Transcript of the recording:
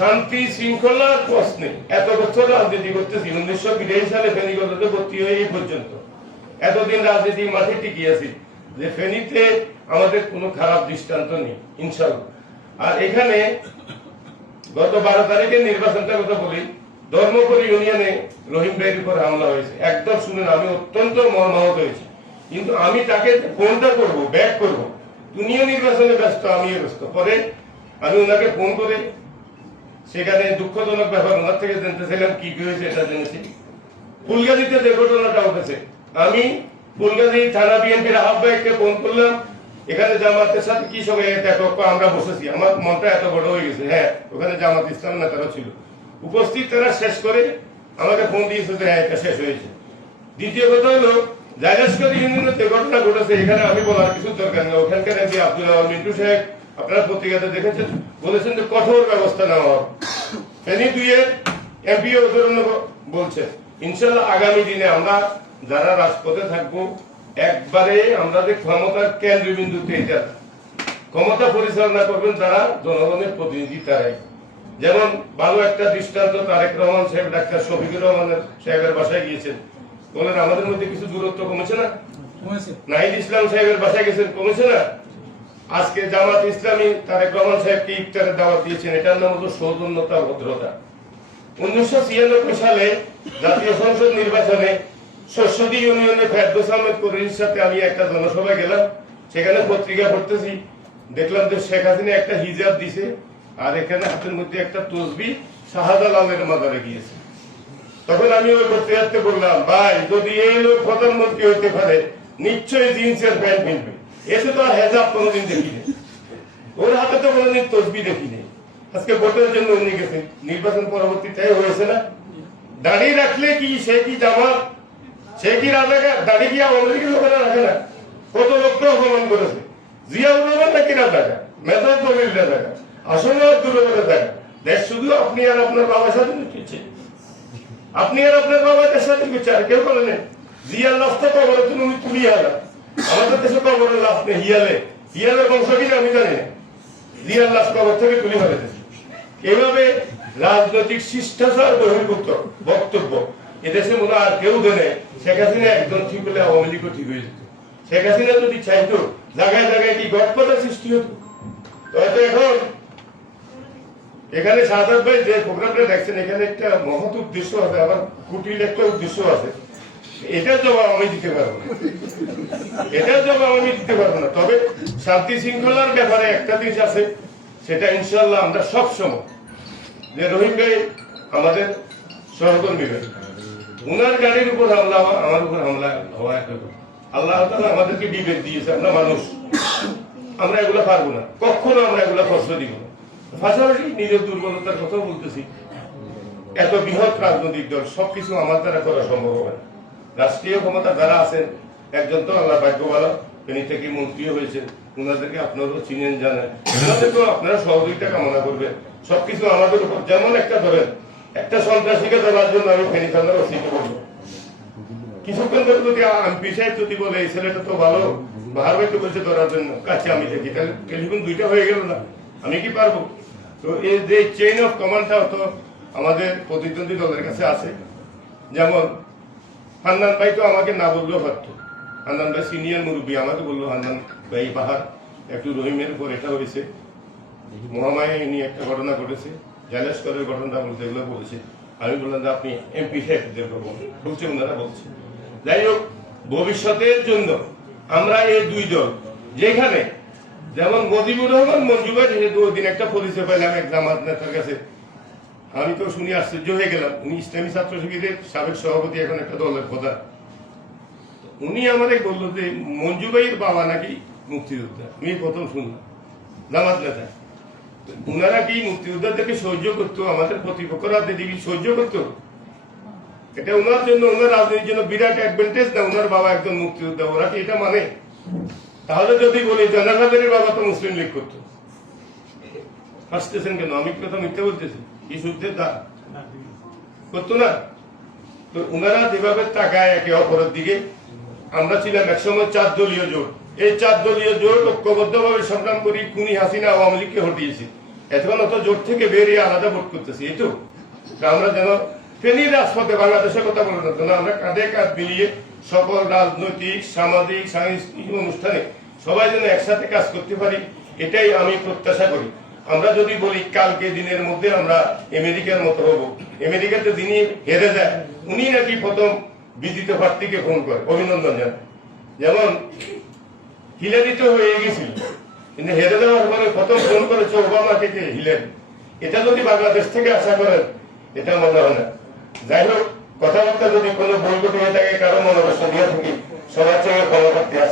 শান্তি শৃঙ্খলার প্রশ্নে এত বছর রাজনীতি করতেছি, 1982 সালে ফেনী কলেজে ভর্তি হয়ে এই পর্যন্ত এতদিন রাজনীতি মাঠে টিকে আছি, যে ফেনীতে আমাদের কোনো খারাপ দৃষ্টান্ত নেই ইনশাআল্লাহ। আর এখানে গত 12 তারিখের নির্বাচনটা কথা বলি, ধর্মপুর ইউনিয়নে রহিম ভাইয়ের উপর হামলা হয়েছে। একদম শুনেন, আমি অত্যন্ত মর্মাহত হয়েছি, কিন্তু আমি তাকে ফোনটা করব, ব্যাক করব, তুমিও নির্বাচনে ব্যস্ত, আমিও ব্যস্ত। পরে আমি ওনাকে ফোন করে সেখানে দুঃখজনক ব্যাপার ওনার থেকে জানতে চাইলাম কি হয়েছে, এটা জেনেছি। ফুলগাজীতে যে ঘটনাটা ঘটেছে, আমি ফুলগাজী থানা বিএনপির আহ্বায়ককে ফোন করলাম, এখানে জামাতের সাথে কি সবাই দেখো, আমরা বসেছি, আমার মনটা এত বড় হয়ে গেছে। হ্যাঁ, ওখানে জামাত ইসলাম নেতারা ছিল উপস্থিত, তারা শেষ করে আমাকে ফোন দিয়েছে যে হ্যাঁ, এটা শেষ হয়েছে। দ্বিতীয় কথা হলো, জায়গাস্কর ইউনিয়নে যে ঘটনা ঘটেছে, এখানে আমি বলার কিছু দরকার নেই। ওখানকার এমপি আব্দুল আওয়াল মিন্টু সাহেব, আপনারা পত্রিকাতে দেখেছেন, বলেছেন যে কঠোর ব্যবস্থা নেওয়া হবে। ফেনী 2-এর এমপি উদাহরণ বলছে ইনশাল্লাহ আগামী দিনে আমরা যারা রাজপথে থাকবো, একবারে আমরা যে ক্ষমতার কেন্দ্রবিন্দুতে, এটা ক্ষমতা পরিচালনা করবেন যারা জনগণের প্রতিনিধি, তারাই। যেমন ভালো একটা দৃষ্টান্ত, তারেক রহমান সাহেব ডাক্তার শফিকুর রহমানের সাহেবের বাসায় গিয়েছেন, বলেন আমাদের মধ্যে কিছু দূরত্ব কমেছে না? নাহিদ ইসলাম সাহেবের বাসায় গেছেন, কমেছে না? আজকে জামাত ইসলামী তারেক রহমান সাহেবকে ইফতারের দাওয়াত দিয়েছেন, এটার নাম হলো সৌজন্যতা, ভদ্রতা। 1996 সালে জাতীয় সংসদ নির্বাচনে শস্যদী ইউনিয়নে ফেরদৌস আহমেদ কুরেশির সাথে আমি একটা জনসভায় গেলাম, সেখানে পত্রিকা পড়তেছি, দেখলাম যে শেখ হাসিনা একটা হিজাব দিছে, আর এখানে হাতের মধ্যে একটা তসবিহ শাহজালালের মাজারে গিয়েছে। তখন আমি ওই পত্রিকাতে বললাম, ভাই যদি এই লোক প্রধানমন্ত্রী হইতে পারে, নিশ্চয়ই জিন্সের প্যান্ট কিনবে, এসে তো আর হেজাব কোনোদিন দেখিনি, ওর হাতে তো কোনোদিন তসবিহ দেখিনি। আজকে ভোটের জন্য উনি গেছে, নির্বাচন পরবর্তীতে হয়েছে না? দাঁড়িয়ে রাখলে কি সে কি জামাত, সে কি রাজাকার? দাঁড়িয়ে কি আওয়ামী লীগের লোকেরা রাখে না? কত লোককে অপমান করেছে। জিয়াউর রহমান নাকি রাজাকার, মেজর কবির রাজাকার, আসলে দূরে থাকা। দেশ শুধু আপনি আর আপনার বাবার সাথে লুটিয়েছে, আপনি আর আপনার বাবার সাথে লুটিয়েছে, আর কেউ করে নেই। জিয়ার লাশটা কবরের জন্য উনি তুলিয়ে আলা, আমাদের দেশে কবরের লাশ নেই, হিয়ালের বংশ কিনা আমি জানি না, জিয়ার লাশ কবর থেকে তুলি ফেলেছে। এভাবে রাজনৈতিক শিষ্টাচার বহির্ভূত বক্তব্য এদেশে মনে আর কেউ দেনে। শেখ হাসিনা একজন ঠিক হলে আওয়ামী লীগও ঠিক হয়ে যেত। শেখ হাসিনা যদি চাইতো, জায়গায় জায়গায় কি গঠপদার সৃষ্টি হতো। হয়তো এখন এখানে শাহজাদ ভাই যে প্রোগ্রামটা দেখছেন, এখানে একটা মহৎ উদ্দেশ্য আছে, আবার কুটিল একটা উদ্দেশ্য আছে। এটার জবাব আমি দিতে পারবো না, এটার জবাব আমি দিতে পারবো না। তবে শান্তি শৃঙ্খলার ব্যাপারে একটা জিনিস আছে, সেটা ইনশাল্লাহ আমরা সব সময়, যে রহিম ভাই আমাদের সহকর্মী ভাই, উনার গাড়ির উপর হামলা, আমার উপর হামলা হওয়া একটা, আল্লাহ তাআলা আমাদেরকে বিবেক দিয়েছে, আমরা মানুষ, আমরা এগুলো পারবো না, কখনো আমরা এগুলো কষ্ট দিব না। পাশাপাশি নিজের দুর্বলতার কথাও বলতেছি, এত বৃহৎ রাজনৈতিক দল, সবকিছু আমার দ্বারা করা সম্ভব হবে না। রাষ্ট্রীয় ক্ষমতা যারা আছেন, একজন তো আল্লাহ ভাগ্যবালা, ফেনী থেকে মন্ত্রীও হয়েছেন, ওনাদেরকে আপনারাও চিনেন, জানেন, ওনাদেরকেও আপনারা সহযোগিতা কামনা করবেন। সবকিছু আমাদের উপর, যেমন একটা ধরেন, একটা সন্ত্রাসীকে ধরার জন্য আমি ফেনী থানার ওসিকে বলবো, কিছুক্ষণ ধরে যদি এমপি সাহেব যদি বলে এই ছেলেটা তো ভালো, বাহার বাইতে বলছে ধরার জন্য, কাছে আমি দেখি, তাহলে টেলিফোন দুইটা হয়ে গেল না, আমি কি পারবো? তো এই যে চেইন অফ কমান্ডটাও তো আমাদের প্রতিদ্বন্দ্বী দলের কাছে আছে। যেমন হান্নান ভাই তো আমাকে না বললেও পারতো, হান্নান ভাই সিনিয়র মুরব্বী, আমাকে বললো হান্নান ভাই পাহাড় একটু রহিমের উপর এটা হয়েছে, মহামায়া নিয়ে একটা ঘটনা ঘটেছে, জালেস্করের ঘটনা বলতে এগুলো বলেছে। আমি বললাম যে আপনি এমপি সাহেবদের বলছে, ওনারা বলছে। যাই হোক, ভবিষ্যতের জন্য আমরা এই দুই দল, যেখানে যেমন মজিবুর রহমান মঞ্জু ভাই, যেহেতু ওই দিন একটা পরিচয় পেলাম এক জামাত নেতার কাছে, আমি তো শুনি আশ্চর্য হয়ে গেলাম, উনি ইসলামী ছাত্র শিবিরের সাবেক সভাপতি, এখন একটা দলের প্রধান। উনি আমাদের বললো যে মঞ্জু ভাইয়ের বাবা নাকি মুক্তিযোদ্ধা, আমি প্রথম শুনলাম, জামাত নেতা। উনারা কি মুক্তিযোদ্ধাদেরকে সহ্য করতো, আমাদের প্রতিপক্ষ রাজনীতি সহ্য করতো? এটা ওনার জন্য, ওনার রাজনীতির জন্য বিরাট অ্যাডভান্টেজ না, ওনার বাবা একজন মুক্তিযোদ্ধা, ওরা কি এটা মানে? তাহলে যদি বলি জনাঘাদের বাবা তো মুসলিম লীগ করতো, হাসতেছেন কেন? আমি কথা মিথ্যা বলতেছি? কি যুদ্ধের দা করতো না? তো ওনারা যেভাবে তাকায় একে অপরের দিকে, আমরা ছিলাম একসময় 4 দলীয় জোট, এই 4 দলীয় জোট ঐক্যবদ্ধভাবে সংগ্রাম করি খুনি হাসিনা আওয়ামী লীগকে হটিয়েছি। এখন অত জোট থেকে বেরিয়ে আলাদা ভোট করতেছি এই তো আমরা যেন ফেনীর রাজপথে বাংলাদেশের কথা বলে না, আমরা কাঁধে কাঁধ মিলিয়ে সকল রাজনৈতিক সামাজিক সাংস্কৃতিক অনুষ্ঠানে সবাই যেন একসাথে কাজ করতে পারি, এটাই আমি প্রত্যাশা করি। আমরা যদি বলি কালকে দিনের মধ্যে আমরা আমেরিকার মতো হব, আমেরিকাতে যিনি হেরে যায় উনি নাকি প্রথম বিজিত প্রার্থীকে ফোন করে অভিনন্দন জানায়। যেমন হিলারি তো হয়ে গেছিল, কিন্তু হেরে যাওয়ার পরে প্রথম ফোন করেছে ওবামাকে কে হিলারি। এটা যদি বাংলাদেশ থেকে আশা করেন এটা মনে হয় না। যাই হোক, কথাবার্তা যদি কোনো ভুল হয়ে থাকে, কারো মনোবাসন দিয়ে থাকি, সবার সঙ্গে ক্ষমা করতে আসে।